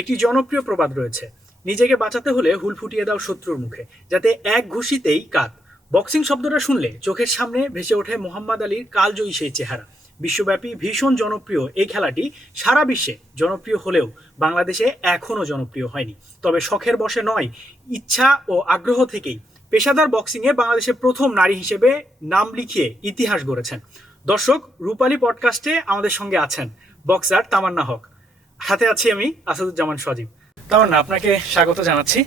একটি জনপ্রিয় প্রবাদ রয়েছে, নিজেকে বাঁচাতে হলে হুল ফুটিয়ে দাও শত্রুর মুখে, যাতে এক ঘুষিতেই কাত। বক্সিং শব্দটা শুনলে চোখের সামনে ভেসে ওঠে মোহাম্মদ আলীর কালজয়ী সেই চেহারা। বিশ্বব্যাপী ভীষণ জনপ্রিয় এই খেলাটি সারা বিশ্বে জনপ্রিয় হলেও বাংলাদেশে এখনও জনপ্রিয় হয়নি। তবে শখের বশে নয়, ইচ্ছা ও আগ্রহ থেকেই পেশাদার বক্সিংয়ে বাংলাদেশের প্রথম নারী হিসেবে নাম লিখিয়ে ইতিহাস গড়েছেন। দর্শক, রূপালী পডকাস্টে আমাদের সঙ্গে আছেন বক্সার তামান্না হক, হাতে আছি আমি আসাদুজ্জামান সজীব। তামান্না, আপনাকে স্বাগত জানাচ্ছি,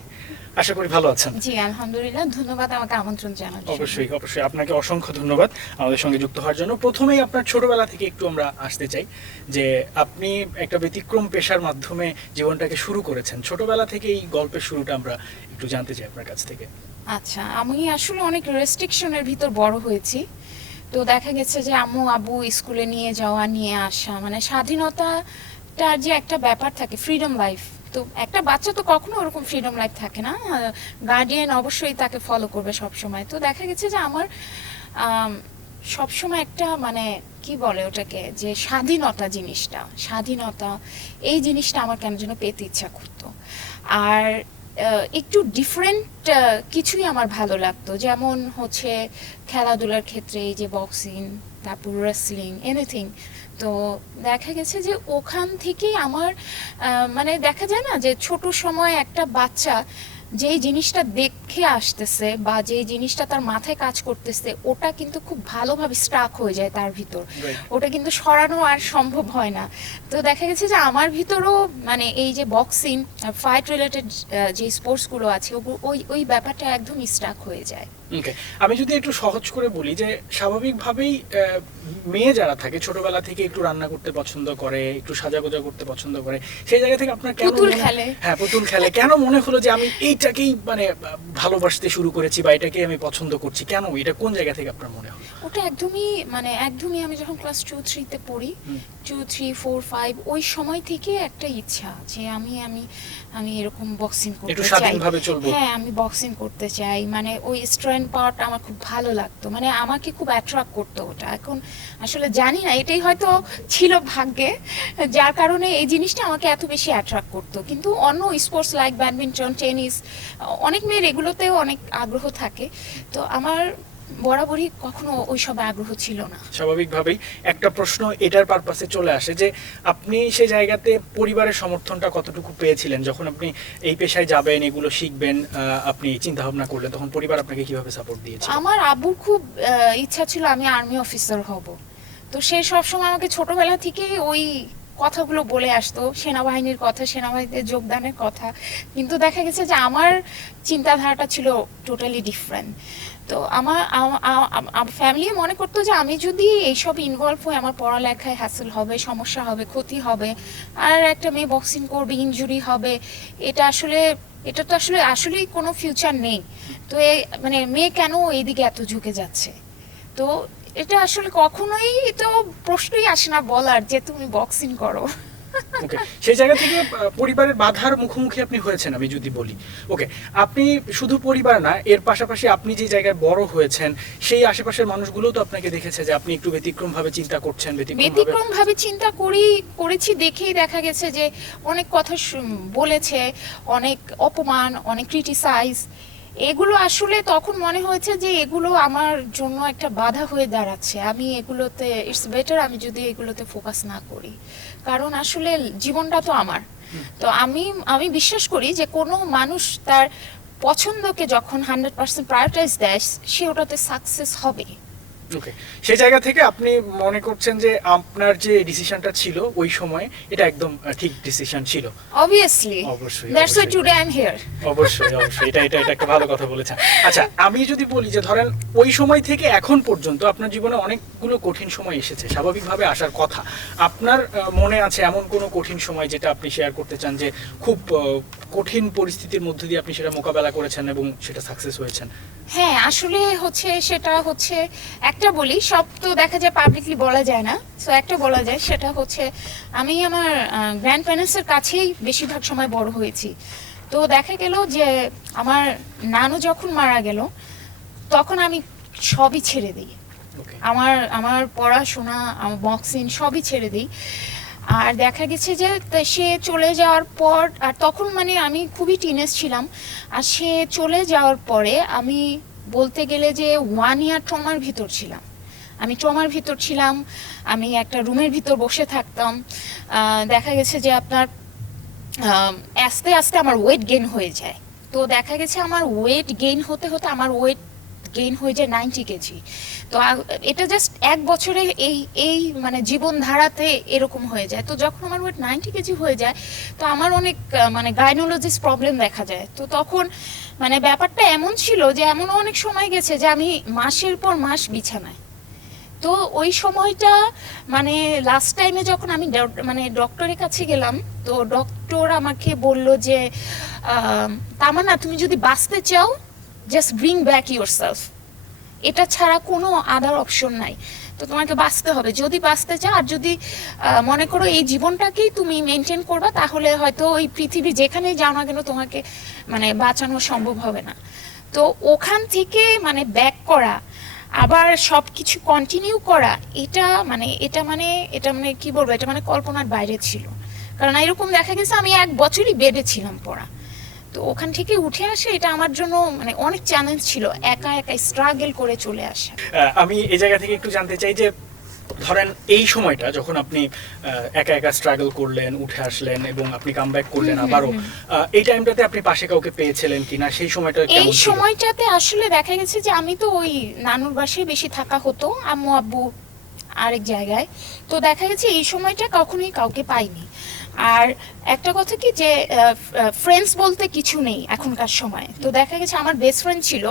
আশা করি ভালো আছেন। জি আলহামদুলিল্লাহ, ধন্যবাদ আমাকে আমন্ত্রণ জানার জন্য। অবশ্যই অবশ্যই, আপনাকে অসংখ্য ধন্যবাদ আমাদের সঙ্গে যুক্ত হওয়ার জন্য। প্রথমেই আপনার ছোটবেলা থেকে একটু আমরা আসতে চাই যে আপনি একটা ব্যতিক্রম পেশার মাধ্যমে জীবনটাকে শুরু করেছেন। ছোটবেলা থেকে এই গল্পের শুরুটা আমরা একটু জানতে চাই আপনার কাছ থেকে। আচ্ছা, আমি আসলে অনেক রেস্ট্রিকশনের ভিতর বড় হয়েছি। তো দেখা গেছে যে আম্মু আব্বু স্কুলে নিয়ে যাওয়া নিয়ে আসা, মানে স্বাধীনতাটার যে একটা ব্যাপার থাকে, ফ্রিডম লাইফ। তো একটা বাচ্চা তো কখনো ওরকম ফ্রিডম লাইফ থাকে না, গার্ডিয়ান অবশ্যই তাকে ফলো করবে সব সময়। তো দেখা গেছে যে আমার সবসময় একটা মানে কি বলে ওটাকে, যে স্বাধীনতা এই জিনিসটা আমার কেন যেন পেতে ইচ্ছা করতো। আর একটু ডিফারেন্ট কিছুই আমার ভালো লাগতো, যেমন হচ্ছে খেলাধুলার ক্ষেত্রে এই যে বক্সিং, তারপর রেসলিং, এনিথিং। তো দেখা গেছে যে ওখান থেকেই আমার মানে দেখা যায় না যে ছোট সময় একটা বাচ্চা যেই জিনিসটা দেখে আসতেছে বা যেই জিনিসটা তার মাথায় কাজ করতেছে, ওটা কিন্তু খুব ভালোভাবে স্টাক হয়ে যায় তার ভিতর। ওটা কিন্তু সরানো আর সম্ভব হয় না। তো দেখা গেছে যে আমার ভিতরও মানে এই যে বক্সিং, ফাইট রিলেটেড যে স্পোর্টসগুলো আছে, ওই ব্যাপারটা একদম স্টাক হয়ে যায়। ওকে, আমি যদি একটু সহজ করে বলি যে স্বাভাবিকভাবেই মেয়ে যারা থাকে ছোটবেলা থেকে একটু রান্না করতে পছন্দ করে, একটু সাজাগোজা করতে পছন্দ করে, সেই জায়গা থেকে আপনার কেন পুতুল খেলে? হ্যাঁ, পুতুল খেলে। কেন মনে হলো যে আমি এইটাকেই মানে ভালোবাসতে শুরু করেছি বা এটাকেই আমি পছন্দ করছি? কেন, এটা কোন জায়গা থেকে আপনার মনে হলো? ওটা একদমই আমি যখন ক্লাস 2-3 তে পড়ি, 2-3-4-5, ওই সময় থেকে একটা ইচ্ছা যে আমি এরকম বক্সিং করতে চাই, একটু স্বাধীনভাবে চলবো। হ্যাঁ, আমি বক্সিং করতে চাই। মানে ওই স্ট্রেংথ পাওয়ারটা আমার খুব ভালো লাগতো, মানে আমাকে খুব অ্যাট্রাক্ট করতো ওটা। এখন আসলে জানি না, এটাই হয়তো ছিল ভাগ্যে, যার কারণে এই জিনিসটা আমাকে এত বেশি অ্যাট্রাক্ট করতো। কিন্তু অন্য স্পোর্টস লাইক ব্যাডমিন্টন, টেনিস, অনেক মেয়ের এগুলোতেও অনেক আগ্রহ থাকে। তো আমার বরাবরই কখনো ওইসব আগ্রহ ছিল না। স্বাভাবিকভাবেই একটা প্রশ্ন এটার পারপাসে চলে আসে যে আপনি সেই জায়গাতে পরিবারের সমর্থনটা কতটুকু পেয়েছিলেন যখন আপনি এই পেশায় যাবেন, এগুলো শিখবেন, আপনি চিন্তা ভাবনা করলেন, তখন পরিবার আপনাকে কিভাবে সাপোর্ট দিয়েছে? আমার আব্বুর খুব ইচ্ছা ছিল আমি আর্মি অফিসার হব। তো সে সবসময় আমাকে ছোটবেলা থেকেই ওই কথাগুলো বলে আসতো, সেনাবাহিনীর কথা, সেনাবাহিনীতে যোগদানের কথা। কিন্তু দেখা গেছে যে আমার চিন্তাধারাটা ছিল টোটালি ডিফারেন্ট। তো আমার ফ্যামিলি মনে করতো যে আমি যদি এইসব ইনভলভ হই, আমার পড়ালেখায় হ্যাসেল হবে, সমস্যা হবে, ক্ষতি হবে। আর একটা মেয়ে বক্সিং করবে, ইনজুরি হবে, এটা তো আসলেই কোনো ফিউচার নেই। তো মানে মেয়ে কেন এইদিকে এত ঝুঁকে যাচ্ছে? তো এটা আসলে কখনোই তো প্রশ্নই আসে না বলার যে তুমি বক্সিং করো। ওকে, সেই জায়গা থেকে পরিবারের বাধার মুখোমুখি আপনি হয়েছেন আমি যদি বলি। ওকে, আপনি শুধু পরিবার না, এর পাশাপাশি আপনি যে জায়গায় বড় হয়েছেন সেই আশেপাশের মানুষগুলো তো আপনাকে দেখেছে যে আপনি একটু ব্যতিক্রম ভাবে চিন্তা করছেন। ব্যতিক্রম ভাবে চিন্তা করেছি দেখেই দেখা গেছে যে অনেক কথা বলেছে, অনেক অপমান, অনেক ক্রিটিসাইজ। এগুলো আসলে তখন মনে হয়েছে যে এগুলো আমার জন্য একটা বাধা হয়ে দাঁড়াচ্ছে। আমি এগুলোতে ইটস বেটার আমি যদি এগুলোতে ফোকাস না করি, কারণ আসলে জীবনটা তো আমার। তো আমি বিশ্বাস করি যে কোনো মানুষ তার পছন্দকে যখন 100% প্রায়োরিটাইজ দেয়, সে ওটাতে সাকসেস হবে। ওকে, সেই জায়গা থেকে আপনি মনে করছেন যে আপনার যে ডিসিশনটা ছিল ওই সময় এটা একদম ঠিক ডিসিশন ছিল? Obviously, that's why today I am here. অবশ্যই অবশ্যই, এটা একটা ভালো কথা বলেছেন। আচ্ছা, আমি যদি বলি যে ধরেন ওই সময় থেকে এখন পর্যন্ত আপনার জীবনে অনেকগুলো কঠিন সময় এসেছে, স্বাভাবিকভাবে আসার কথা। আপনার মনে আছে এমন কোনো কঠিন সময় যেটা আপনি শেয়ার করতে চান, যে খুব কঠিন পরিস্থিতির মধ্যে দিয়ে আপনি সেটা মোকাবেলা করেছেন এবং সেটা সাকসেস হয়েছেন? হ্যাঁ, আসলে সেটা হচ্ছে একটা বলি, সব তো দেখা যায় পাবলিকলি বলা যায় না। সো একটা বলা যায়, সেটা হচ্ছে আমি আমার গ্র্যান্ড প্যারেন্টসের কাছেই বেশিরভাগ সময় বড় হয়েছি। তো দেখা গেল যে আমার নানু যখন মারা গেল, তখন আমি সবই ছেড়ে দিই। আমার পড়াশোনা, আমার বক্সিং সবই ছেড়ে দিই। আর দেখা গেছে যে সে চলে যাওয়ার পর, আর তখন মানে আমি খুবই টিনেজ ছিলাম, আর সে চলে যাওয়ার পরে আমি বলতে গেলে যে 1 ইয়ার ট্রমার ভিতর ছিলাম। আমি একটা রুমের ভিতর বসে থাকতাম। দেখা গেছে যে আপনার আস্তে আস্তে আমার ওয়েট গেইন হয়ে যায়। তো দেখা গেছে আমার ওয়েট গেইন হতে হতে আমার ওয়েট গেইন হয়ে যায় 90 কেজি। তো এটা জাস্ট 1 বছরে এই মানে জীবনধারাতে এরকম হয়ে যায়। তো যখন আমার ওয়েট 90 কেজি হয়ে যায়, তো আমার অনেক মানে গাইনোলজিস্ট প্রবলেম দেখা যায়। তো তখন মানে ব্যাপারটা এমন ছিল যে এমন অনেক সময় গেছে যে আমি মাসের পর মাস বিছানায়। তো ওই সময়টা মানে লাস্ট টাইমে যখন আমি মানে ডক্টরের কাছে গেলাম, তো ডক্টর আমাকে বলল যে তামান্না, তুমি যদি বাঁচতে চাও জাস্ট ব্রিং ব্যাক ইউরসেলফ, এটা ছাড়া কোনো আদার অপশন নাই। তো তোমাকে বাঁচতে হবে, যদি বাঁচতে চাও। আর যদি মনে করো এই জীবনটাকেই তুমি মেনটেন করবা, তাহলে হয়তো ওই পৃথিবীর যেখানেই যাও না কেন তোমাকে মানে বাঁচানো সম্ভব হবে না। তো ওখান থেকে মানে ব্যাক করা, আবার সব কিছু কন্টিনিউ করা, এটা মানে কি বলবো, এটা মানে কল্পনার বাইরে ছিল। কারণ এরকম দেখা গেছে আমি 1 বছরই বেডে ছিলাম পড়া। তো ওখান থেকে উঠে আসে এটা আমার জন্য মানে অনেক চ্যালেঞ্জ ছিল, একা স্ট্রাগল করে চলে আসা। আমি এই জায়গা থেকে একটু জানতে চাই যে ধরেন এই সময়টা যখন আপনি একা একা স্ট্রাগল করলেন, উঠে আসলেন এবং আপনি কামব্যাক করলেন আবারও, এই টাইমটাতে আপনি পাশে কাউকে পেয়েছিলেন কিনা, সেই সময়টা কেমন ছিল? এই সময়টাতে আসলে দেখা গেছে যে আমি তো ওই নানুর বাসায় বেশি থাকা হতো, আম্মু আব্বু আরেক জায়গায়। তো দেখা গেছে এই সময়টা কখনোই কাউকে পাইনি। আর একটা কথা কি যে ফ্রেন্ডস বলতে কিছু নেই এখনকার সময়। তো দেখা গেছে আমার বেস্ট ফ্রেন্ড ছিল,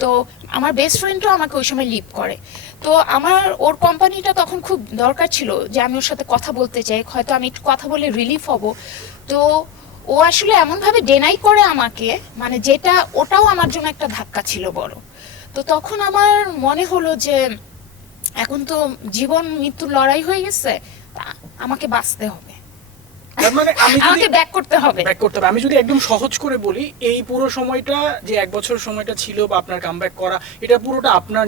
তো আমার বেস্ট ফ্রেন্ডও আমাকে ওই সময় লিভ করে। তো আমার ওর কোম্পানিটা তখন খুব দরকার ছিল যে আমি ওর সাথে কথা বলতে চাই, হয়তো আমি একটু কথা বলে রিলিফ হব। তো ও আসলে এমনভাবে ডেনাই করে আমাকে, মানে যেটা ওটাও আমার জন্য একটা ধাক্কা ছিল বড়। তো তখন আমার মনে হলো যে এখন তো জীবন মৃত্যুর লড়াই হয়ে গেছে, আমাকে বাঁচতে হবে, তার মানে আমাকে ব্যাক করতে হবে। আমি যদি একদম সহজ করে বলি, এই পুরো সময়টা যে 1 বছর সময়টা ছিল বা আপনার কামব্যাক করা, এটা পুরোটা আপনার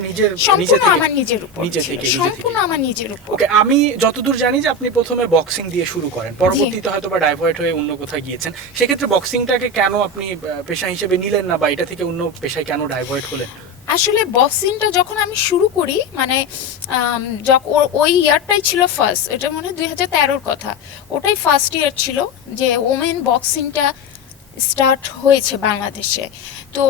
সম্পূর্ণ আমার নিজের উপর ওকে, আমি যতদূর জানি যে আপনি প্রথমে বক্সিং দিয়ে শুরু করেন, পরবর্তীতে হয়তো বা ডাইভার্ট হয়ে অন্য কোথাও গিয়েছেন। সেক্ষেত্রে বক্সিংটাকে কেন আপনি পেশা হিসেবে নিলেন না, বা এটা থেকে অন্য পেশায় কেন ডাইভার্ট হলেন? আসলে বক্সিংটা যখন আমি শুরু করি, মানে ওই ইয়ারটাই ছিল ফার্স্ট, এটা মনে হয় 2013-র কথা, ওটাই ফার্স্ট ইয়ার ছিল যে ওমেন বক্সিংটা স্টার্ট হয়েছে বাংলাদেশে। তো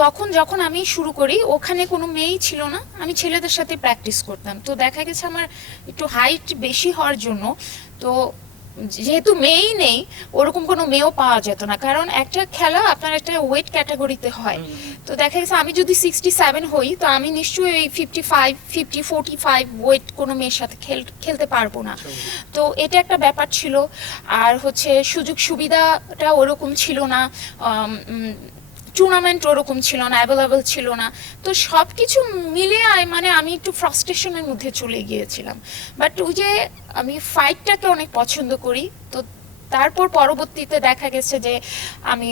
তখন যখন আমি শুরু করি, ওখানে কোনো মেয়েই ছিল না, আমি ছেলেদের সাথে প্র্যাকটিস করতাম। তো দেখা গেছে আমার একটু হাইট বেশি হওয়ার জন্য, তো যেহেতু মেয়েই নেই, ওরকম কোনো মেয়েও পাওয়া যেত না, কারণ একটা খেলা আপনার একটা ওয়েট ক্যাটাগরিতে হয়। তো দেখা গেছে আমি যদি 67 হই, তো আমি নিশ্চয়ই ওই 55, 50, 45 ওয়েট কোনো মেয়ের সাথে খেলতে পারবো না। তো এটা একটা ব্যাপার ছিল। আর হচ্ছে সুযোগ সুবিধাটা ওরকম ছিল না, টুর্নামেন্ট ওরকম ছিল না, অ্যাভেলেবল ছিল না। তো সব কিছু মিলিয়ে মানে আমি একটু ফ্রাস্ট্রেশনের মধ্যে চলে গিয়েছিলাম। বাট ওই যে আমি ফাইটটাকে অনেক পছন্দ করি, তো তারপর পরবর্তীতে দেখা গেছে যে আমি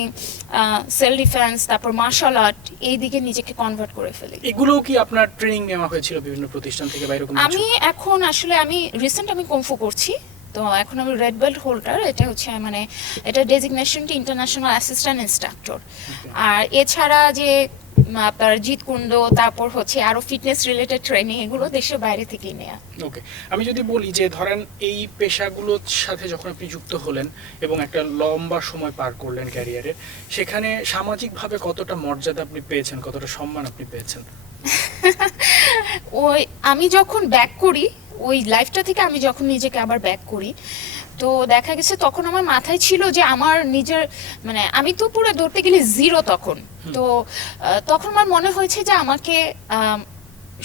সেলফ ডিফেন্স, তারপর মার্শাল আর্ট, এই দিকে নিজেকে কনভার্ট করে ফেলি। এগুলো কি আপনার ট্রেনিং নেওয়া হয়েছিল বিভিন্ন প্রতিষ্ঠান থেকে বা এরকম? আমি এখন আসলে আমি রিসেন্ট আমি কুংফু করছি, তো এখন আমি রেড বেল্ট হোল্ডার। এটা হচ্ছে মানে এটা ডেজিগনেশনটি ইন্টারন্যাশনাল অ্যাসিস্ট্যান্ট ইনস্ট্রাক্টর। আর এছাড়া যে আপনার জিত কুন্ড, তারপর হচ্ছে আরো ফিটনেস রিলেটেড ট্রেনিং, এগুলো দেশের বাইরে থেকেই নেয়া। ওকে, আমি যদি বলি যে ধরেন এই পেশাগুলোর সাথে যখন আপনি যুক্ত হলেন এবং একটা লম্বা সময় পার করলেন ক্যারিয়ারে, সেখানে সামাজিকভাবে কতটা মর্যাদা আপনি পেয়েছেন, কতটা সম্মান আপনি পেয়েছেন? ওই আমি যখন ব্যাক করি ওই লাইফটা থেকে, আমি যখন নিজেকে আবার ব্যাক করি, তো দেখা গেছে তখন আমার মাথায় ছিল যে আমার নিজের মানে আমি তো পুরো ধরতে গেলে জিরো তখন। তো তখন আমার মনে হয়েছে যে আমাকে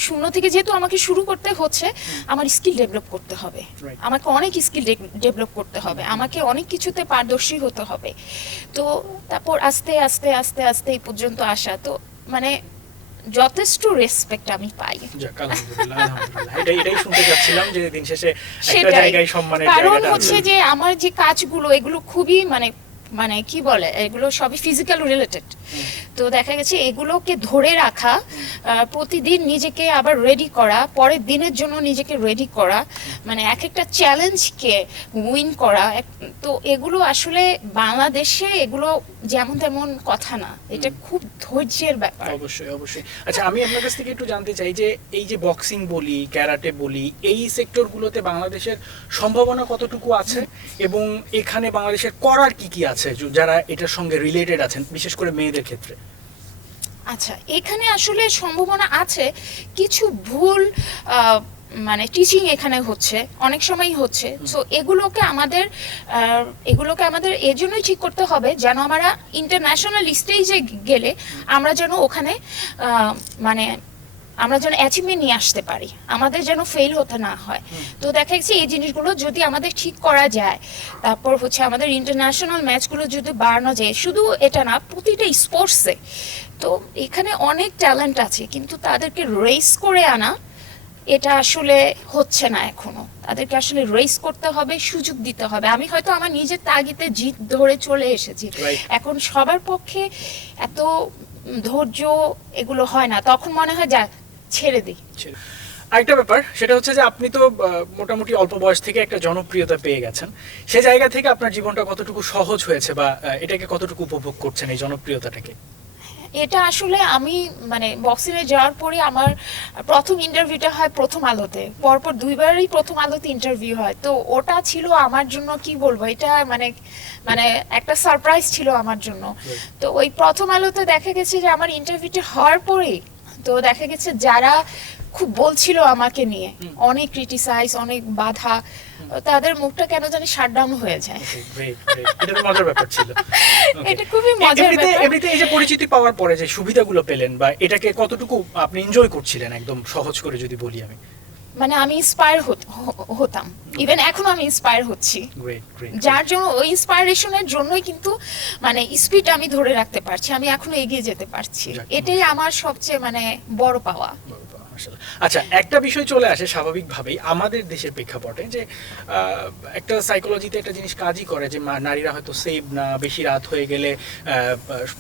শূন্য থেকে যেহেতু আমাকে শুরু করতে হচ্ছে, আমার স্কিল ডেভেলপ করতে হবে, আমাকে অনেক স্কিল ডেভেলপ করতে হবে, আমাকে অনেক কিছুতে পারদর্শী হতে হবে। তো তারপর আস্তে আস্তে আস্তে আস্তে এই পর্যন্ত আসা, তো মানে যথেষ্ট রেসপেক্ট আমি পাই। এটাই শুনতে যাচ্ছিলাম যে দিন শেষে একটা জায়গায় সম্মানের জায়গাটা। কারণ হচ্ছে যে আমার যে কাজগুলো, এগুলো খুবই মানে মানে কি বলে এগুলো সবই ফিজিক্যাল রিলেটেড। তো দেখা গেছে এগুলোকে ধরে রাখা, প্রতিদিন নিজেকে আবার রেডি করা, পরের দিনের জন্য নিজেকে রেডি করা, মানে এক একটা চ্যালেঞ্জকে উইন করা, তো এগুলো আসলে বাংলাদেশে এগুলো যেমন তেমন কথা না, এটা খুব ধৈর্যের ব্যাপার। অবশ্যই অবশ্যই। আচ্ছা, আমি আপনার কাছ থেকে একটু জানতে চাই যে এই যে বক্সিং বলি, ক্যারাটে বলি, এই সেক্টরগুলোতে বাংলাদেশের সম্ভাবনা কতটুকু আছে এবং এখানে বাংলাদেশের করার কি কি আছে যারা এটার সঙ্গে রিলেটেড আছেন, বিশেষ করে মেয়েদের ক্ষেত্রে? আচ্ছা, এখানে আসলে সম্ভাবনা আছে, কিছু ভুল মানে টিচিং এখানে হচ্ছে, অনেক সময়ই হচ্ছে। সো এগুলোকে আমাদের এই জন্যই ঠিক করতে হবে যেন আমরা ইন্টারন্যাশনাল স্টেজে গেলে আমরা যেন ওখানে মানে আমরা যেন অ্যাচিভমেন্ট নিয়ে আসতে পারি, আমাদের যেন ফেল হতে না হয়। তো দেখা গেছে এই জিনিসগুলো যদি আমাদের ঠিক করা যায়, তারপর হচ্ছে আমাদের ইন্টারন্যাশনাল ম্যাচগুলো যদি বাড়ানো যায়, শুধু এটা না প্রতিটা স্পোর্টসে, তো এখানে অনেক ট্যালেন্ট আছে, কিন্তু তাদেরকে রেস করে আনা এটা আসলে হচ্ছে না এখনো। তাদেরকে আসলে রেস করতে হবে, সুযোগ দিতে হবে। আমি হয়তো আমার নিজের তাগিদে জিত ধরে চলে এসেছি, এখন সবার পক্ষে এত ধৈর্য এগুলো হয় না, তখন মনে হয় যা ছেড়ে দিই। আরেকটা ব্যাপার সেটা হচ্ছে যে আপনি তো মোটামুটি অল্প বয়স থেকে একটা জনপ্রিয়তা পেয়ে গেছেন, সে জায়গা থেকে আপনার জীবনটা কতটুকু সহজ হয়েছে বা এটাকে কতটুকু উপভোগ করছেন এই জনপ্রিয়তাটাকে? এটা আসলে আমি মানে বক্সিংয়ে যাওয়ার পরে আমার প্রথম ইন্টারভিউটা হয় প্রথম আলোতে, পরপর দুইবারই প্রথম আলোতে ইন্টারভিউ হয়। তো ওটা ছিল আমার জন্য কি বলবো, এটা মানে মানে একটা সারপ্রাইজ ছিল আমার জন্য। তো ওই প্রথম আলোতে দেখা গেছে যে আমার ইন্টারভিউটা হওয়ার পরেই তো দেখা গেছে যারা খুব বলছিল আমাকে নিয়ে, অনেক ক্রিটিসাইজ, অনেক বাধা, তাদের মুখটা কেন জানি শাটডাউন হয়ে যায়। এটা মজার ব্যাপার ছিল। এটা খুবই মজার ব্যাপার। এমনিতে এই যে পরিচিতি পাওয়ার পরে যে সুবিধাগুলো পেলেন বা এটাকে কতটুকু আপনি এনজয় করছিলেন, একদম সহজ করে যদি বলি আমি? মানে আমি ইন্সপায়ার হতাম, ইভেন এখনো আমি ইন্সপায়ার হচ্ছি, যার জন্য ওই ইন্সপায়ারেশনের জন্যই কিন্তু মানে স্পিড আমি ধরে রাখতে পারছি, আমি এখনো এগিয়ে যেতে পারছি, এটাই আমার সবচেয়ে মানে বড় পাওয়া। আচ্ছা, একটা বিষয় চলে আসে স্বাভাবিকভাবেই আমাদের দেশের প্রেক্ষাপটে যে একটা সাইকোলজিতে একটা জিনিস কাজই করে যে নারীরা হয়তো সেভ না, বেশি রাত হয়ে গেলে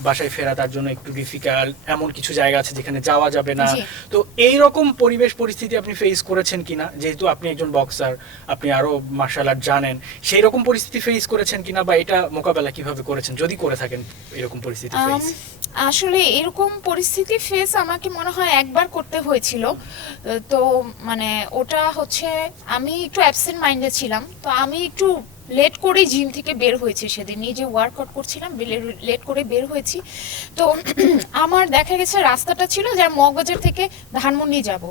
বাসায় ফেরা তার জন্য একটু ডিফিকাল্ট, এমন কিছু জায়গা আছে যেখানে যাওয়া যাবে না। তো এই রকম পরিবেশ পরিস্থিতি আপনি ফেস করেছেন কিনা? যেহেতু আপনি একজন বক্সার, আপনি আরো মার্শাল আর্ট জানেন, সেই রকম পরিস্থিতি ফেস করেছেন কিনা বা এটা মোকাবেলা কিভাবে করেছেন যদি করে থাকেন এরকম পরিস্থিতি ফেস? আসলে এরকম পরিস্থিতি ফেস আমাকে মনে হয় একবার করতে হয়েছিল। তো মানে ওটা হচ্ছে আমি একটু অ্যাবসেন্ট মাইন্ডে ছিলাম, তো আমি একটু লেট করে জিম থেকে বের হয়েছি, সেদিন নিজে ওয়ার্কআউট করছিলাম, লেট করে বের হয়েছি। তো আমার দেখা গেছে রাস্তাটা ছিল যে মগবাজার থেকে ধানমন্ডি যাব,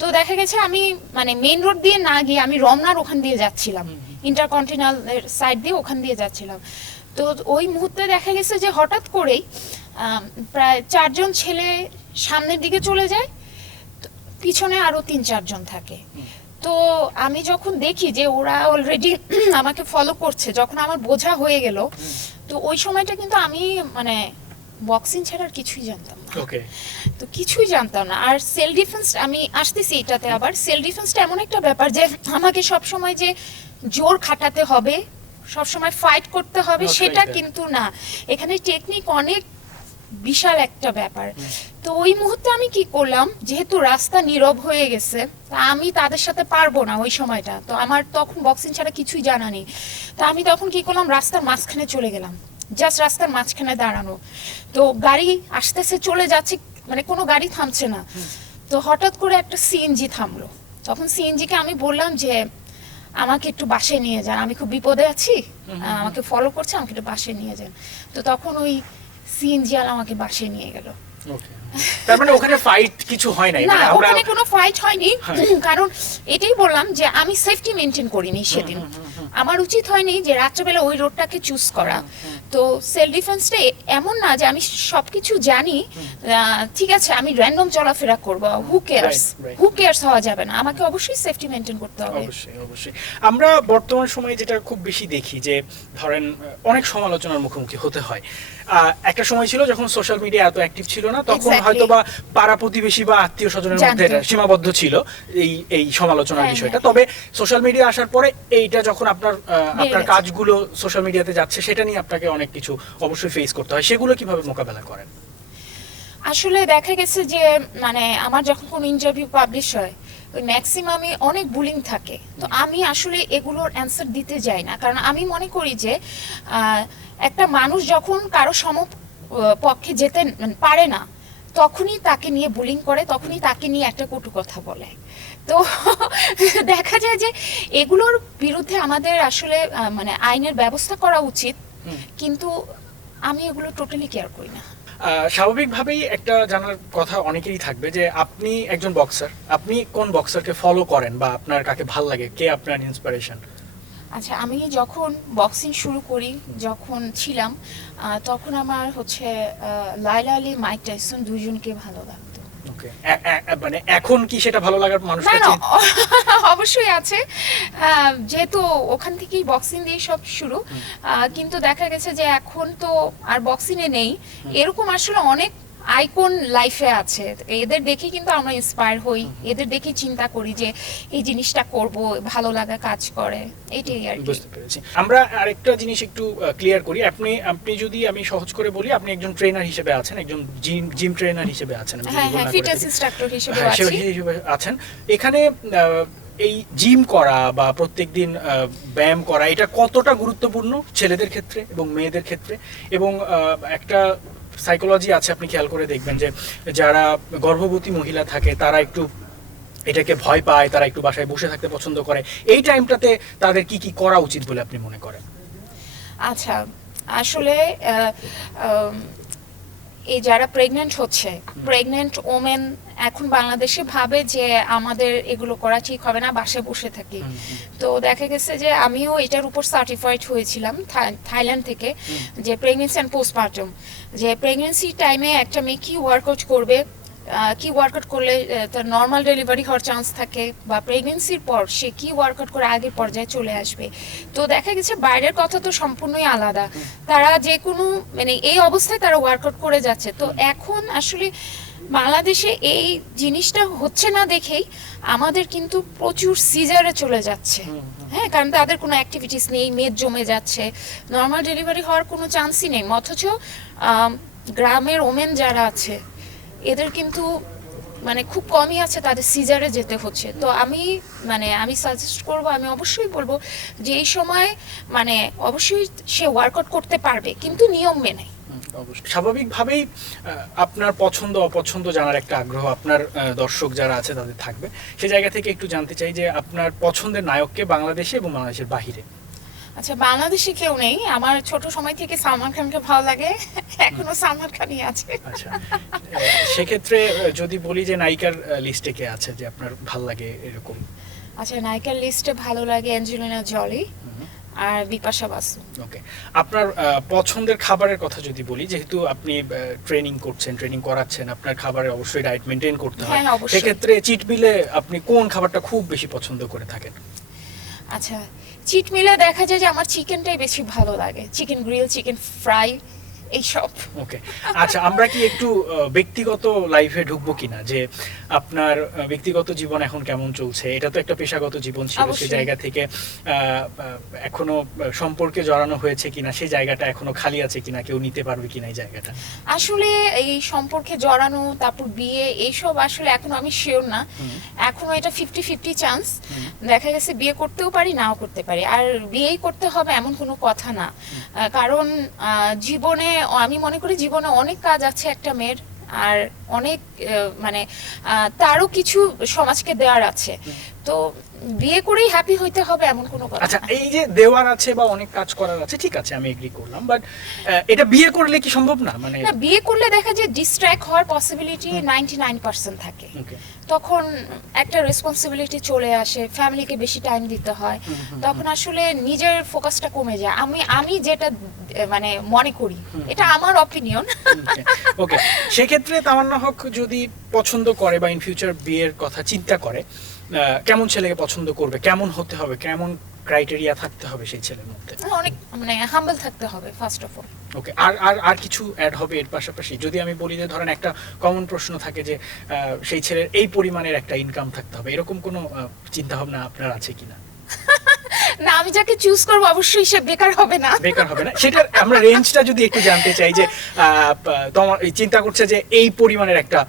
তো দেখা গেছে আমি মানে মেইন রোড দিয়ে না গিয়ে আমি রমনার ওখান দিয়ে যাচ্ছিলাম, ইন্টারকন্টিনেন্টাল সাইড দিয়ে ওখান দিয়ে যাচ্ছিলাম। তো ওই মুহূর্তে দেখা গেছে যে হঠাৎ করেই প্রায় 4 জন ছেলে সামনের দিকে চলে যায়, পিছনে আরো 3-4 জন থাকে। তো আমি যখন দেখি যে ওরা অলরেডি আমাকে ফলো করছে, যখন আমার বোঝা হয়ে গেল, তো ওই সময়টা কিন্তু আমি মানে বক্সিং ছাড়া আর কিছুই জানতাম না। তো কিছুই জানতাম না। আর সেলফ ডিফেন্স, আমি আসতেছি এটাতে, আবার সেলফ ডিফেন্সটা এমন একটা ব্যাপার যে আমাকে সব সময় যে জোর খাটাতে হবে, সব সময় ফাইট করতে হবে সেটা কিন্তু না, এখানে টেকনিক অনেক বিশাল একটা ব্যাপার। তো ওই মুহূর্তে আমি কি করলাম, যেহেতু রাস্তা নীরব হয়ে গেছে, আমি তাদের সাথে পারবো না ওই সময়টা, তো আমার তখন বক্সিং ছাড়া কিছুই জানা নেই। তো আমি তখন কি করলাম, রাস্তার মাঝখানে চলে গেলাম, জাস্ট রাস্তার মাঝখানে দাঁড়ানো। তো গাড়ি আসতেছে, চলে যাচ্ছে, মানে কোনো গাড়ি থামছে না। তো হঠাৎ করে একটা সিএনজি থামলো, তখন সিএনজিকে আমি বললাম যে আমাকে একটু বাসায় নিয়ে যান, আমি খুব বিপদে আছি, আমাকে ফলো করছে, আমাকে একটু বাসায় নিয়ে যান। তো তখন ওই সিএনজি আর আমাকে বাসায় নিয়ে গেল। তার মানে ওখানে ফাইট কিছু হয় নাই? না, ওখানে কোনো ফাইট হয়নি, কারণ এটাই বললাম যে আমি সেফটি মেনটেন করিনি সেদিন। আমার উচিত হয়নি যে রাত্রেবেলা ওই রোডটাকে চুজ করা। তো সেলফ ডিফেন্সটা এমন না যে আমি সবকিছু জানি, ঠিক আছে আমি র্যান্ডম চলাফেরা করব, হু কেয়ারস হওয়া যাবে না, আমাকে অবশ্যই সেফটি মেনটেন করতে হবে। অবশ্যই অবশ্যই। আমরা বর্তমান সময়ে যেটা খুব বেশি দেখি যে ধরেন অনেক সমালোচনার মুখোমুখি হতে হয়। একটা সময় ছিল যখন সোশ্যাল মিডিয়া এত অ্যাক্টিভ ছিল না, তখন হয়তো বা পাড়া প্রতিবেশী বা আত্মীয় স্বজনের মধ্যে সীমাবদ্ধ ছিল এই সমালোচনার বিষয়টা। তবে সোশ্যাল মিডিয়া আসার পরে এইটা যখন আপনার কাজগুলো সোশ্যাল মিডিয়াতে যাচ্ছে, সেটা নিয়ে আপনাকে অনেক অনেক কিছু অবশ্যই ফেস করতে হয়, সেগুলো কিভাবে মোকাবেলা করেন? আসলে দেখা গেছে যে মানে আমার যখন কোনো ইন্টারভিউ পাবলিশ হয় ওই ম্যাক্সিমামই অনেক বুলিং থাকে, তো আমি আসলে এগুলোর অ্যান্সার দিতে যাই না, কারণ আমি মনে করি যে একটা মানুষ যখন কারো পক্ষে যেতে পারে না তখনই তাকে নিয়ে বুলিং করে, তখনই তাকে নিয়ে একটা কটু কথা বলে। তো দেখা যায় যে এগুলোর বিরুদ্ধে আমাদের আসলে মানে আইনের ব্যবস্থা করা উচিত, কিন্তু আমি এগুলো টোটালি কেয়ার করি না। স্বাভাবিকভাবেই একটা জানার কথা অনেকেরই থাকবে যে আপনি একজন বক্সার, আপনি কোন বক্সারকে ফলো করেন বা আপনার কাকে ভাল লাগে, কে আপনার ইন্সপিরেশন? আচ্ছা, আমি যখন বক্সিং শুরু করি, যখন ছিলাম তখন আমার হচ্ছে লায়লা আলী, মাইক টাইসন দুইজনকে ভালো লাগতো। ওকে, মানে এখন কি সেটা ভালো লাগার মানুষ না না, আছে? অবশ্যই আছে, যেহেতু ওখান থেকেই বক্সিং দিয়ে সব শুরু। কিন্তু দেখা গেছে যে এখন তো আর বক্সিং এ নেই, এরকম আসলে অনেক আইকন লাইফে আছে, এদের দেখে কিন্তু আমরা ইন্সপায়ার হই, এদের দেখে চিন্তা করি যে এই জিনিসটা করব, ভালো লাগা কাজ করে, এটাই আর কি। বুঝতে পেরেছি। আমরা আরেকটা জিনিস একটু ক্লিয়ার করি, আপনি যদি আমি সহজ করে বলি, আপনি একজন ট্রেনার হিসেবে আছেন, একজন জিম ট্রেনার হিসেবে আছেন। হ্যাঁ হ্যাঁ, ফিটনেস ইনস্ট্রাক্টর হিসেবে আছেন। এখানে এই জিম করা বা প্রত্যেকদিন ব্যায়াম করা, এটা কতটা গুরুত্বপূর্ণ ছেলেদের ক্ষেত্রে এবং মেয়েদের ক্ষেত্রে? এবং একটা সাইকোলজি আছে, আপনি খেয়াল করে দেখবেন যে যারা গর্ভবতী মহিলা থাকে তারা একটু এটাকে ভয় পায়, তারা একটু বাসায় বসে থাকতে পছন্দ করে। এই টাইমটাতে তাদের কি কি করা উচিত বলে আপনি মনে করেন? আচ্ছা, আসলে এই যারা প্রেগনেন্ট হচ্ছে, প্রেগনেন্ট ওমেন এখন বাংলাদেশে ভাবে যে আমাদের এগুলো করা ঠিক হবে না, বাসায় বসে থাকি। তো দেখা গেছে যে আমিও এটার উপর সার্টিফাইড হয়েছিলাম থাইল্যান্ড থেকে, যে প্রেগনেন্সি অ্যান্ড পোস্টপার্টাম, যে প্রেগনেন্সি টাইমে একটা মেয়ে কি ওয়ার্কআউট করবে, কি ওয়ার্কআউট করলে তার নর্মাল ডেলিভারি হওয়ার চান্স থাকে, বা প্রেগনেন্সির পর সে কি ওয়ার্কআউট করে আগের পর্যায়ে চলে আসবে। তো দেখা গেছে বাইরের কথা তো সম্পূর্ণই আলাদা, তারা যে কোনো মানে এই অবস্থায় তারা ওয়ার্কআউট করে যাচ্ছে। তো এখন আসলে বাংলাদেশে এই জিনিসটা হচ্ছে না দেখেই আমাদের কিন্তু প্রচুর সিজারে চলে যাচ্ছে। হ্যাঁ, কারণ তাদের কোনো অ্যাক্টিভিটিস নেই, মেদ জমে যাচ্ছে, নর্মাল ডেলিভারি হওয়ার কোনো চান্সই নেই। অথচ গ্রামের ওমেন যারা আছে এদের কিন্তু মানে খুব কমই আছে তাদের সিজারে যেতে হচ্ছে। তো আমি সাজেস্ট করব, আমি অবশ্যই বলবো যে এই সময় মানে অবশ্যই সে ওয়ার্কআউট করতে পারবে, কিন্তু নিয়ম মেনে। স্বাভাবিকভাবেই আপনার পছন্দ অপছন্দ জানার একটা আগ্রহ আপনার দর্শক যারা আছে তাদের থাকবে। সে জায়গা থেকে একটু জানতে চাই যে আপনার পছন্দের নায়ককে বাংলাদেশে এবং বাংলাদেশের বাহিরে? আচ্ছা, বাংলাদেশে কেউ নেই, আমার ছোট সময় থেকে সালমান খানকে ভালো লাগে, এখনো সালমান খানই আছে। আচ্ছা, সেক্ষেত্রে যদি বলি যে নায়িকার লিস্টে কে আছে যে আপনার ভালো লাগে এরকম? আচ্ছা, নায়িকার লিস্টে ভালো লাগে অ্যাঞ্জেলিনা জলি আর বিপাশা বাসু। ওকে, আপনার পছন্দের খাবারের কথা যদি বলি, যেহেতু আপনি ট্রেনিং করাচ্ছেন, আপনার খাবারে অবশ্যই ডায়েট মেনটেন করতে হয়, হ্যাঁ, অবশ্যই। সেক্ষেত্রে চিট মিলে আপনি কোন খাবারটা খুব বেশি পছন্দ করে থাকেন? আচ্ছা, চিট মিলে দেখা যায় যে আমার চিকেনটাই বেশি ভালো লাগে, চিকেন গ্রিল, চিকেন ফ্রাই, এইসব। ওকে, আচ্ছা, আমরা কি একটু ব্যক্তিগত লাইফে ঢুকবো কিনা, যে আপনার ব্যক্তিগত জীবন এখন কেমন চলছে? এটা তো একটা পেশাগত জীবন ছিল, সেই জায়গা থেকে এখনো সম্পর্কে জড়ানো হয়েছে কিনা, সেই জায়গাটা এখনো খালি আছে কিনা, কেউ নিতে পারবে কিনা এই জায়গাটা? আসলে এই সম্পর্কে জড়ানো, তারপর বিয়ে, এইসব আসলে এখনো আমি শিওর না, এখনো এটা 50-50 চান্স। দেখা গেছে বিয়ে করতেও পারি, নাও করতে পারি, আর বিয়েই করতে হবে এমন কোনো কথা না। কারণ জীবনে আমি মনে করি জীবনে অনেক কাজ আছে একটা মেয়ের, আর অনেক মানে তারও কিছু সমাজকে দেওয়ার আছে। তো বিয়ে করেই হ্যাপি হইতে হবে এমন কোনো কথা। আচ্ছা, এই যে দেওয়ার আছে বা অনেক কাজ করার আছে, ঠিক আছে, আমি এগ্রি করলাম, বাট এটা বিয়ে করলে কি সম্ভব না? মানে না, বিয়ে করলে দেখা যায় ডিস্ট্র্যাক্ট হওয়ার পসিবিলিটি 99% থাকে। তখন একটা রেসপন্সিবিলিটি চলে আসে, ফ্যামিলিকে বেশি টাইম দিতে হয়, তখন আসলে নিজের ফোকাসটা কমে যায়। আমি যেটা মানে মনে করি, এটা আমার অপিনিয়ন। ওকে, সেক্ষেত্রে তামান্না হক যদি পছন্দ করে বা ইন ফিউচার বিয়ের কথা চিন্তা করে, কেমন ছেলেকে পছন্দ করবে, কেমন হতে হবে, কেমন ক্রাইটেরিয়া থাকতে হবে সেই ছেলের মধ্যে? অনেক মানে হাম্বল থাকতে হবে ফার্স্ট অফ অল। ওকে, আর কিছু অ্যাড হবে এর পাশাপাশি? যদি আমি বলি যে ধরেন একটা কমন প্রশ্ন থাকে যে সেই ছেলের এই পরিমাণের একটা ইনকাম থাকতে হবে, এরকম কোনো চিন্তা ভাবনা আপনার আছে কিনা? না, আমি যাকে চুজ করবো অবশ্যই সে বেকার হবে না। বেকার হবে না, সেটার আমরা রেঞ্জটা যদি একটু জানতে চাই যে তোমার চিন্তা করছে যে এই পরিমাণের একটা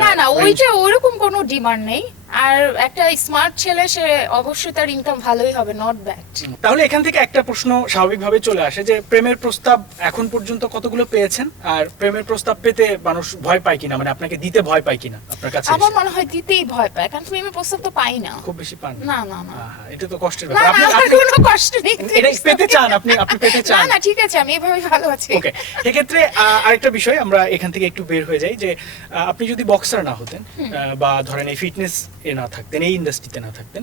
না না, range। ওইটা ওরকম কোনো ডিমান্ড নেই। আর একটা স্মার্ট ছেলে, সে অবশ্যই তার ইনকাম ভালোই হবে, নট ব্যাড। তাহলে এখান থেকে একটা প্রশ্ন স্বাভাবিকভাবে চলে আসে যে প্রেমের প্রস্তাব এখন পর্যন্ত কতগুলো পেয়েছেন, আর প্রেমের প্রস্তাব পেতে মানুষ ভয় পায় কিনা, মানে আপনাকে দিতে ভয় পায় কিনা আপনার কাছে আমার এসে? মনে হয় দিতেই ভয় পায়, কারণ প্রেমের প্রস্তাব তো পাই না। খুব বেশি পান না না না এটা তো কষ্টের না ব্যাপার। না, আপনি আমার কোনো কষ্ট নেই। এটা পেতে চান, আপনি পেতে না চান? না, ঠিক আছে, আমি এভাবে ভালো আছি। ওকে, সেক্ষেত্রে আরেকটা বিষয়, আমরা এখান থেকে একটু বের হয়ে যাই যে আপনি যদি বক্সার না হতেন বা ধরেন এই ফিটনেস এ না থাকতেন, এই ইন্ডাস্ট্রিতে না থাকতেন,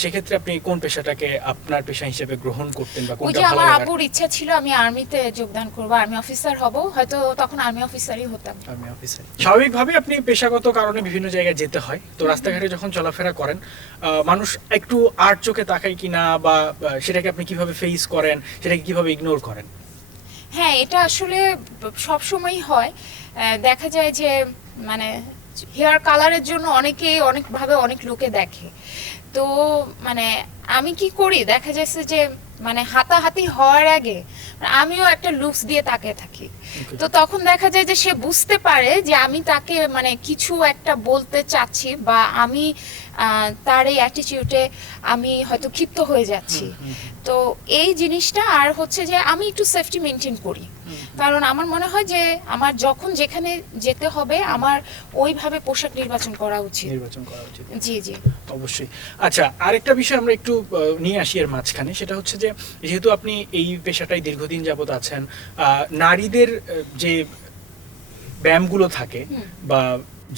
সেক্ষেত্রে আপনি কোন পেশাটাকে আপনার পেশা হিসেবে গ্রহণ করতেন বা ওই কোনটা যে ভালো আমার লাগার? আপুর ইচ্ছা ছিল আমি আর্মিতে যোগদান করবো, আর্মি অফিসার হব, হয়তো তখন আর্মি অফিসারই হতাম। Army officer. স্বাভাবিকভাবে আপনি পেশাগত কারণে বিভিন্ন জায়গায় যেতে হয়, তো রাস্তাঘাটে যখন চলাফেরা করেন মানুষ একটু আর চোখে তাকায় কিনা, বা সেটাকে আপনি কিভাবে ফেস করেন, সেটাকে কিভাবে ইগনোর করেন? হ্যাঁ, এটা আসলে সব সময়ই হয়। দেখা যায় যে মানে হেয়ার কালারের জন্য অনেকে অনেকভাবে অনেক লোকে দেখে। তো মানে আমি কি করি, দেখা যাচ্ছে যে মানে হাতাহাতি হওয়ার আগে আমিও একটা লুকস দিয়ে তাকিয়ে থাকি। তো তখন দেখা যায় যে সে বুঝতে পারে যে আমি তাকে মানে কিছু একটা বলতে চাচ্ছি, বা আমি তার এই অ্যাটিটিউডে আমি হয়তো ক্ষিপ্ত হয়ে যাচ্ছি। তো এই জিনিসটা, আর হচ্ছে যে আমি একটু সেফটি মেনটেন করি, কারণ আমার মনে হয় যে আমার যখন যেখানে যেতে হবে আমার ওইভাবে পোশাক নির্বাচন করা উচিত। জি জি, অবশ্যই। আচ্ছা, আরেকটা বিষয় আমরা একটু নিয়ে আসি এর মাঝখানে, সেটা হচ্ছে যে যেহেতু আপনি এই পেশাটাই দীর্ঘদিন যাবত আছেন, নারীদের যে ব্যায়ামগুলো থাকে বা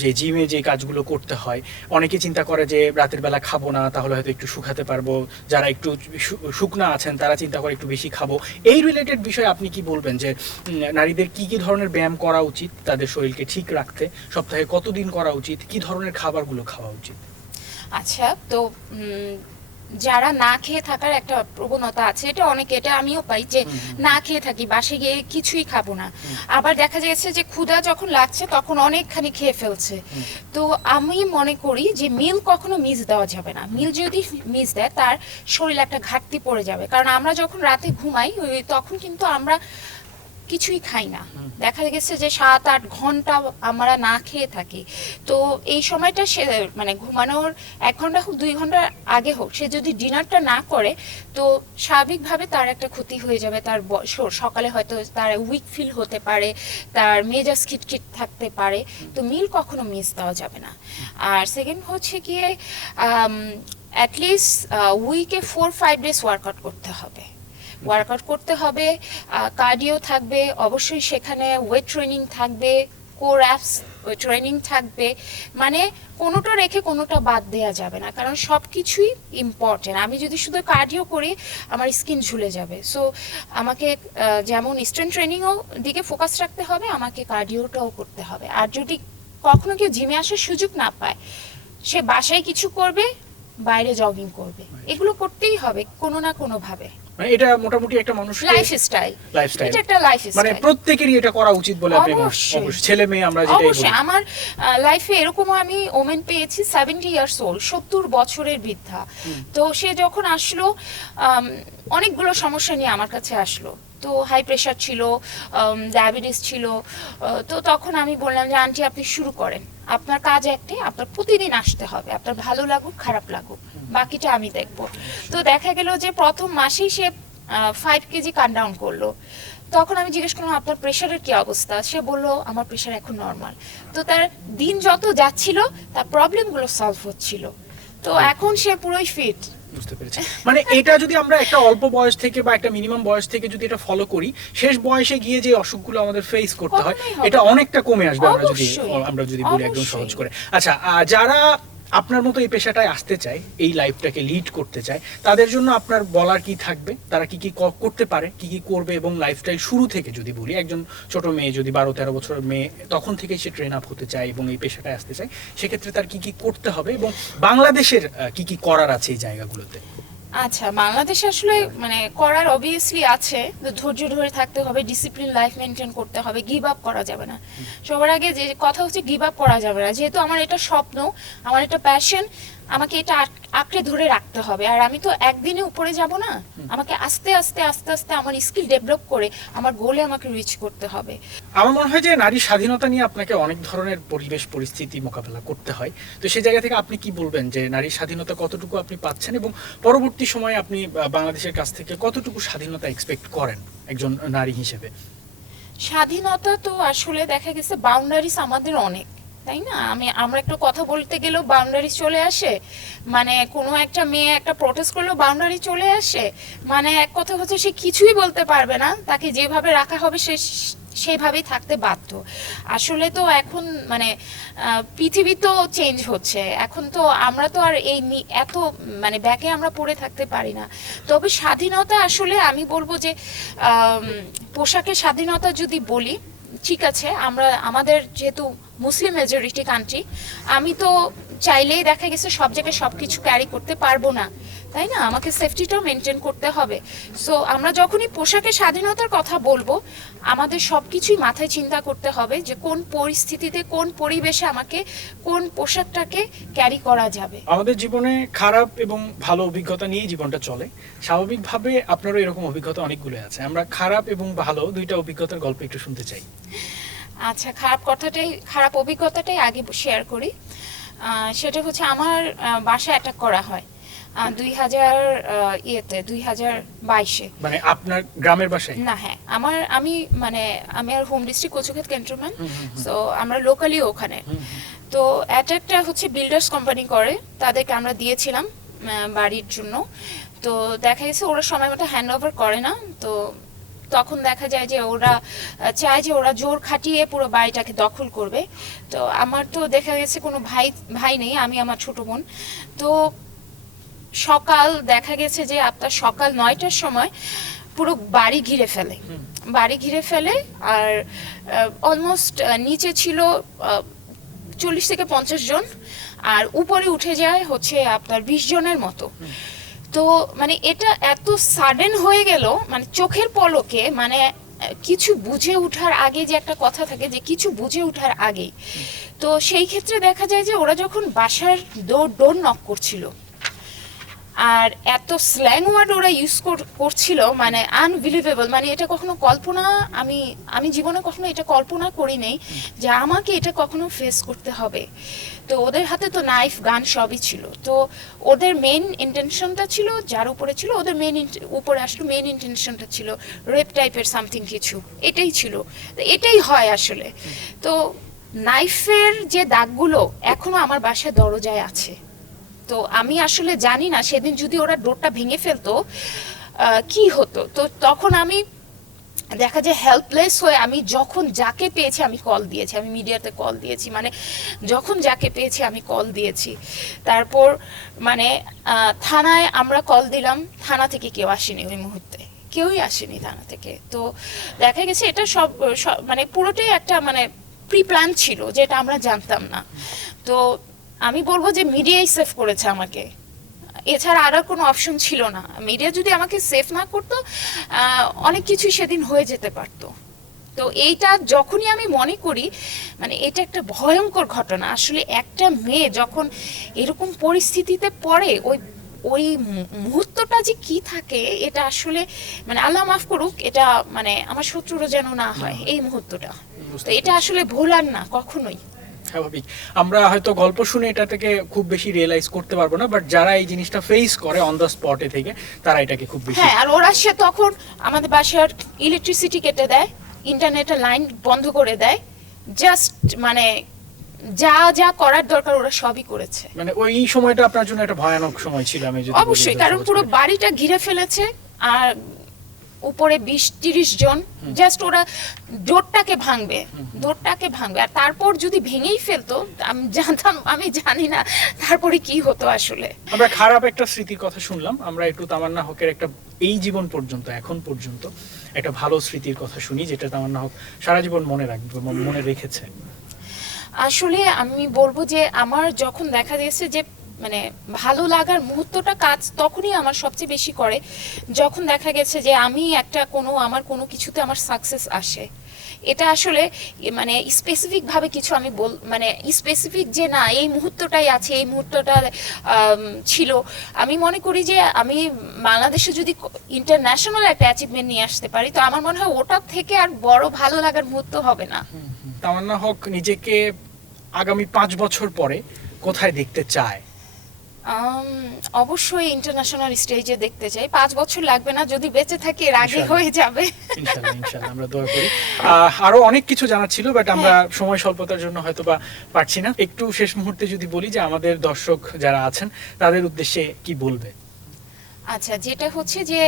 যে জিমে যে কাজগুলো করতে হয়, অনেকে চিন্তা করে যে রাতের বেলা খাবো না, তাহলে হয়তো একটু শুকাতে পারবো, যারা একটু শুকনা আছেন তারা চিন্তা করে একটু বেশি খাবো। এই রিলেটেড বিষয়ে আপনি কি বলবেন যে নারীদের কি কি ধরনের ব্যায়াম করা উচিত তাদের শরীরকে ঠিক রাখতে, সপ্তাহে কতদিন করা উচিত, কি ধরনের খাবারগুলো খাওয়া উচিত? আচ্ছা, তো যারা না খেয়ে থাকার একটা প্রবণতা আছে, এটা অনেকে, এটা আমিও পাই, যে না খেয়ে থাকি, বাসে গিয়ে কিছুই খাবো না। আবার দেখা যাচ্ছে যে ক্ষুধা যখন লাগছে তখন অনেকখানি খেয়ে ফেলছে। তো আমি মনে করি যে মিল কখনো মিস দেওয়া যাবে না। মিল যদি মিস দেয় তার শরীরে একটা ঘাটতি পড়ে যাবে, কারণ আমরা যখন রাতে ঘুমাই তখন কিন্তু আমরা কিছুই খাই না। দেখা গেছে যে 7-8 ঘন্টা আমরা না খেয়ে থাকি। তো এই সময়টা সে মানে ঘুমানোর 1 ঘন্টা হোক 2 ঘন্টা আগে হোক, সে যদি ডিনারটা না করে তো স্বাভাবিকভাবে তার একটা ক্ষতি হয়ে যাবে। তার সকালে হয়তো তার উইক ফিল হতে পারে, তার মেজাজ খিটখিট থাকতে পারে। তো মিল কখনো মিস দেওয়া যাবে না। আর সেকেন্ড হচ্ছে গিয়ে অ্যাটলিস্ট উইকে 4-5 ডেজ ওয়ার্কআউট করতে হবে। ওয়ার্কআউট করতে হবে, কার্ডিও থাকবে, অবশ্যই সেখানে ওয়েট ট্রেনিং থাকবে, কোর অ্যাপস ট্রেনিং থাকবে, মানে কোনোটা রেখে কোনোটা বাদ দেওয়া যাবে না, কারণ সব কিছুই ইম্পর্টেন্ট। আমি যদি শুধু কার্ডিও করি আমার স্কিন ঝুলে যাবে। সো আমাকে যেমন স্ট্রেংথ ট্রেনিংও দিকে ফোকাস রাখতে হবে, আমাকে কার্ডিওটাও করতে হবে। আর যদি কখনো কেউ জিমে আসার সুযোগ না পায়, সে বাসায় কিছু করবে, বাইরে জগিং করবে, এগুলো করতেই হবে কোনো না কোনো ভাবে। মানে এটা মোটামুটি একটা মানুষের লাইফস্টাইল, এটা একটা মানে লাইফস্টাইল, প্রত্যেকেরই এটা করা উচিত বলে আপনি মনে করেন? অবশ্যই, ছেলে মেয়ে আমরা যেটাই বলি। অবশ্যই। আমার লাইফে এরকমও আমি ওমেন পেয়েছি 70 ইয়ার্স ওল্ড, 70 বছরের বৃদ্ধা। তো সে যখন আসলো অনেকগুলো সমস্যা নিয়ে আমার কাছে আসলো। তো হাই প্রেশার ছিল, ডায়াবেটিস ছিল। তো তখন আমি বললাম যে আন্টি আপনি শুরু করেন, আপনার কাজ একটাই, আপনার প্রতিদিন আসতে হবে, আপনার ভালো লাগুক খারাপ লাগুক, বাকিটা আমি দেখব। তো দেখা গেল যে প্রথম মাসেই সে 5 কেজি কাট ডাউন করলো। তখন আমি জিজ্ঞেস করলাম আপনার প্রেশারের কি অবস্থা, সে বললো আমার প্রেশার এখন নর্মাল। তো তার দিন যত যাচ্ছিল তার প্রবলেমগুলো সলভ হচ্ছিল। তো এখন সে পুরোই ফিট। বুঝতে পেরেছি। মানে এটা যদি আমরা একটা অল্প বয়স থেকে বা একটা মিনিমাম বয়স থেকে যদি এটা ফলো করি, শেষ বয়সে গিয়ে যে অসুখগুলো আমাদের ফেস করতে হয় এটা অনেকটা কমে আসবে আমরা যদি বলি একদম সহজ করে। আচ্ছা, যারা আপনার মতো এই পেশাটায় আসতে চায়, এই লাইফটাকে লিড করতে চায়, তাদের জন্য আপনার বলার কি থাকবে, তারা কি কি করতে পারে, কি কি করবে, এবং লাইফস্টাইল শুরু থেকে যদি বলি, একজন ছোট মেয়ে যদি 12-13 বছরের মেয়ে তখন থেকে সে ট্রেন আপ হতে চায় এবং এই পেশাটায় আসতে চায়, সেক্ষেত্রে তার কি কি করতে হবে এবং বাংলাদেশের কি কি করার আছে এই জায়গাগুলোতে? আচ্ছা, বাংলাদেশে আসলে মানে করার অবভিয়াসলি আছে, ধৈর্য ধরে থাকতে হবে, ডিসিপ্লিন লাইফ মেনটেন করতে হবে, গিভ আপ করা যাবে না। সবার আগে যে কথা হচ্ছে গিভ আপ করা যাবে না, যেহেতু আমার এটা স্বপ্ন, আমার এটা প্যাশন, আমাকে এটা আঁকড়ে ধরে রাখতে হবে, আর আমি তো একদিনে উপরে যাব না, আমাকে আস্তে আস্তে আস্তে আস্তে আমার স্কিল ডেভেলপ করে আমার গোলে আমাকে রিচ করতে হবে। আমার মনে হয় যে নারীর স্বাধীনতা নিয়ে আপনাকে অনেক ধরনের পরিবেশ পরিস্থিতি মোকাবেলা করতে হয়, তো সেই জায়গা থেকে আপনি কি বলবেন যে নারীর স্বাধীনতা কতটুকু আপনি পাচ্ছেন এবং পরবর্তী সময়ে আপনি বাংলাদেশের কাছ থেকে কতটুকু স্বাধীনতা এক্সপেক্ট করেন একজন নারী হিসেবে? স্বাধীনতা তো আসলে দেখা গেছে বাউন্ডারিজ আমাদের অনেক, তাই না? আমরা একটা কথা বলতে গেলেও বাউন্ডারি চলে আসে, মানে কোনো একটা মেয়ে একটা প্রোটেস্ট করলেও বাউন্ডারি চলে আসে, মানে এক কথা হচ্ছে সে কিছুই বলতে পারবে না, তাকে যেভাবে রাখা হবে সে সেইভাবেই থাকতে বাধ্য। আসলে তো এখন মানে পৃথিবী তো চেঞ্জ হচ্ছে, এখন তো আমরা তো আর এত মানে ব্যাকে আমরা পড়ে থাকতে পারি না। তবে স্বাধীনতা আসলে আমি বলবো যে পোশাকের স্বাধীনতা যদি বলি, ঠিক আছে, আমাদের যেহেতু মুসলিম মেজরিটি কান্ট্রি, আমি তো চাইলেই দেখা গেছে সব জায়গায় সব কিছু ক্যারি করতে পারবো না, তাই না? আমাকে সেফটিটাও মেনটেন করতে হবে। সো আমরা যখনই পোশাকের স্বাধীনতার কথা বলবো, আমাদের সব কিছুই মাথায় চিন্তা করতে হবে যে কোন পরিস্থিতিতে কোন পরিবেশে আমাকে কোন পোশাকটাকে ক্যারি করা যাবে। আমাদের জীবনে খারাপ এবং ভালো অভিজ্ঞতা নিয়ে জীবনটা চলে, স্বাভাবিকভাবে আপনারও এরকম অভিজ্ঞতা অনেকগুলো আছে। আমরা খারাপ এবং ভালো দুইটা অভিজ্ঞতার গল্প একটু শুনতে চাই। আচ্ছা, খারাপ অভিজ্ঞতাটাই আগে শেয়ার করি। সেটা হচ্ছে আমার বাসায় অ্যাটাক করা হয় 2022-এ। মানে আপনার গ্রামের বাসায়? না, হ্যাঁ, আমি আর home district Kachukhet cantonment, so আমরা লোকালি ওখানে। তো অ্যাটাকটা হচ্ছে বিল্ডার্স কোম্পানি করে, তাদেরকে আমরা দিয়েছিলাম বাড়ির জন্য। তো দেখা গেছে ওরা সময় মতো হ্যান্ড ওভার করে না, তো তখন দেখা যায় যে ওরা চায় যে ওরা জোর খাটিয়ে পুরো বাড়িটাকে দখল করবে। তো আমার তো দেখা গেছে কোনো ভাই নেই, আমি আমার ছোট বোন। তো সকাল দেখা গেছে যে আপনার সকাল 9টার সময় পুরো বাড়ি ঘিরে ফেলে আর অলমোস্ট নিচে ছিল 40 থেকে 50 জন, আর উপরে উঠে যায় হচ্ছে আপনার 20 জনের মতো। তো মানে এটা এত সাডেন হয়ে গেল, মানে চোখের পলকে, মানে কিছু বুঝে ওঠার আগে, যে একটা কথা থাকে যে কিছু বুঝে ওঠার আগে। তো সেই ক্ষেত্রে দেখা যায় যে ওরা যখন বাসার ডোর নক করছিল আর এত স্ল্যাং ওয়ার্ড ওরা ইউজ করছিল, মানে আনবিলিভেবল, মানে এটা কখনো কল্পনা, আমি জীবনে কখনো এটা কল্পনা করি নাই যে আমাকে এটা কখনো ফেস করতে হবে। তো ওদের হাতে তো নাইফ গান সবই ছিল। তো ওদের মেইন ইন্টেনশনটা ছিল, যার উপরে ছিল ওদের উপরে আসলে মেইন ইন্টেনশনটা ছিল রেপ টাইপের সামথিং কিছু, এটাই ছিল। তো এটাই হয় আসলে। তো নাইফের যে দাগগুলো এখনো আমার বাসায় দরজায় আছে। তো আমি আসলে জানি না সেদিন যদি ওরা ডোরটা ভেঙে ফেলতো কি হতো। তো তখন আমি দেখা যায় হেল্পলেস হয়ে আমি যখন যাকে পেয়েছি আমি কল দিয়েছি, আমি মিডিয়াতে কল দিয়েছি, মানে যখন যাকে পেয়েছি আমি কল দিয়েছি। তারপর মানে থানায় আমরা কল দিলাম, থানা থেকে কেউ আসেনি, ওই মুহূর্তে কেউই আসেনি থানা থেকে। তো দেখা গেছে এটা সব মানে পুরোটাই একটা মানে প্রি প্ল্যান ছিল, যেটা আমরা জানতাম না। তো আমি বলবো যে মিডিয়াই সেভ করেছে আমাকে, এছাড়া আর কোনো অপশন ছিল না। মিডিয়া যদি আমাকে সেভ না করতো অনেক কিছুই সেদিন হয়ে যেতে পারতো। তো এইটা যখনই আমি মনে করি, মানে এটা একটা ভয়ঙ্কর ঘটনা। আসলে একটা মেয়ে যখন এরকম পরিস্থিতিতে পড়ে, ওই মুহূর্তটা যে কি থাকে, এটা আসলে মানে আল্লাহ মাফ করুক, এটা মানে আমার শত্রুরও যেন না হয় এই মুহূর্তটা। তো এটা আসলে ভোলার না কখনোই। স্বাভাবিক, আমরা হয়তো গল্প শুনে এটা থেকে খুব বেশি রিয়েলাইজ করতে পারবো না, বাট যারা এই জিনিসটা ফেস করে অন দ্য স্পটে থেকে, তারা এটাকে খুব বেশি। হ্যাঁ, আর ওরা সে তখন আমাদের বাসার ইলেকট্রিসিটি কেটে দেয়, ইন্টারনেটের লাইন বন্ধ করে দেয়, জাস্ট মানে যা যা করার দরকার ওরা সবই করেছে। মানে ওই সময়টা আপনার জন্য একটা ভয়ানক সময় ছিল। আমি যদি অবশ্যই, কারণ পুরো বাড়িটা ঘিরে ফেলেছে আর উপরে 20-30 জন, জাস্ট ওরা ডোরটাকে ভাঙবে, আর তারপর যদি ভেঙেই ফেলতো আমি জানি না তারপরে কি হতো আসলে। আমরা খারাপ একটা স্মৃতির কথা শুনলাম, আমরা একটু তামান্না হকের একটা এই জীবন পর্যন্ত, এখন পর্যন্ত একটা ভালো স্মৃতির কথা শুনি, যেটা তামান্না হক সারা জীবন মনে রেখেছে। আসলে আমি বলবো যে আমার যখন দেখা গেছে যে মানে ভালো লাগার মুহূর্তটা কাজ তখনই আমার সবচেয়ে বেশি করে, যখন দেখা গেছে যে আমি আমার কোনো কিছুতে আমার সাকসেস আসে, এটা আসলে মানে স্পেসিফিকভাবে কিছু আমি মানে স্পেসিফিক যে না এই মুহূর্তটাই আছে, এই মুহূর্তটা ছিল। আমি মনে করি যে আমি বাংলাদেশে যদি ইন্টারন্যাশনাল একটা অ্যাচিভমেন্ট নিয়ে আসতে পারি, তো আমার মনে হয় ওটার থেকে আর বড় ভালো লাগার মুহূর্ত হবে না। তামান্না হক নিজেকে আগামী 5 বছর পরে কোথায় দেখতে চায়? অবশ্যই ইন্টারন্যাশনাল স্টেজে দেখতে চাই। 5 বছর লাগবে না, যদি বেঁচে থাকি এর আগে ইনশাআল্লাহ। হয়ে যাবে। ইনশাআল্লাহ ইনশাআল্লাহ আমরা দোয়া করি। আরো অনেক কিছু জানার ছিল, বাট আমরা সময় স্বল্পতার জন্য হয়তোবা পারছি না। একটু শেষ মুহূর্তে যদি বলি যে আমাদের দর্শক যারা আছেন তাদের উদ্দেশ্যে কি বলবে? আচ্ছা, যেটা হচ্ছে যে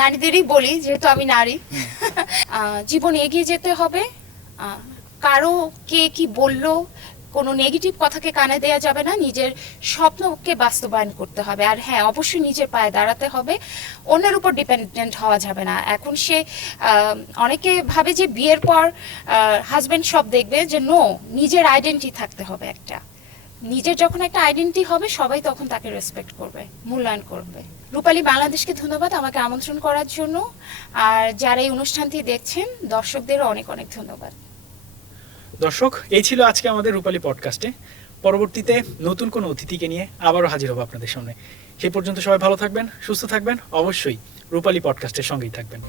নারীদেরই বলি, যেহেতু আমি নারী, জীবনে এগিয়ে যেতে হবে। কারো কে কি বললো, কোনো নেগেটিভ কথাকে কানে দেওয়া যাবে না। নিজের স্বপ্নকে বাস্তবায়ন করতে হবে। আর হ্যাঁ, অবশ্যই নিজের পায়ে দাঁড়াতে হবে, অন্যের উপর ডিপেন্ডেন্ট হওয়া যাবে না। এখন সে অনেকে ভাবে যে বিয়ের পর হাজব্যান্ড সব দেখবে, যে নো, নিজের আইডেন্টিটি থাকতে হবে একটা। নিজের যখন একটা আইডেন্টিটি হবে, সবাই তখন তাকে রেসপেক্ট করবে, মূল্যায়ন করবে। রূপালী বাংলাদেশকে ধন্যবাদ আমাকে আমন্ত্রণ করার জন্য। আর যারা এই অনুষ্ঠানটি দেখছেন, দর্শকদেরও অনেক অনেক ধন্যবাদ। দর্শক, এই ছিল আজকে আমাদের রূপালী পডকাস্টে। পরবর্তীতে নতুন কোনো অতিথিকে নিয়ে আবারও হাজির হব আপনাদের সামনে। সেই পর্যন্ত সবাই ভালো থাকবেন, সুস্থ থাকবেন, অবশ্যই রূপালী পডকাস্টের সঙ্গেই থাকবেন।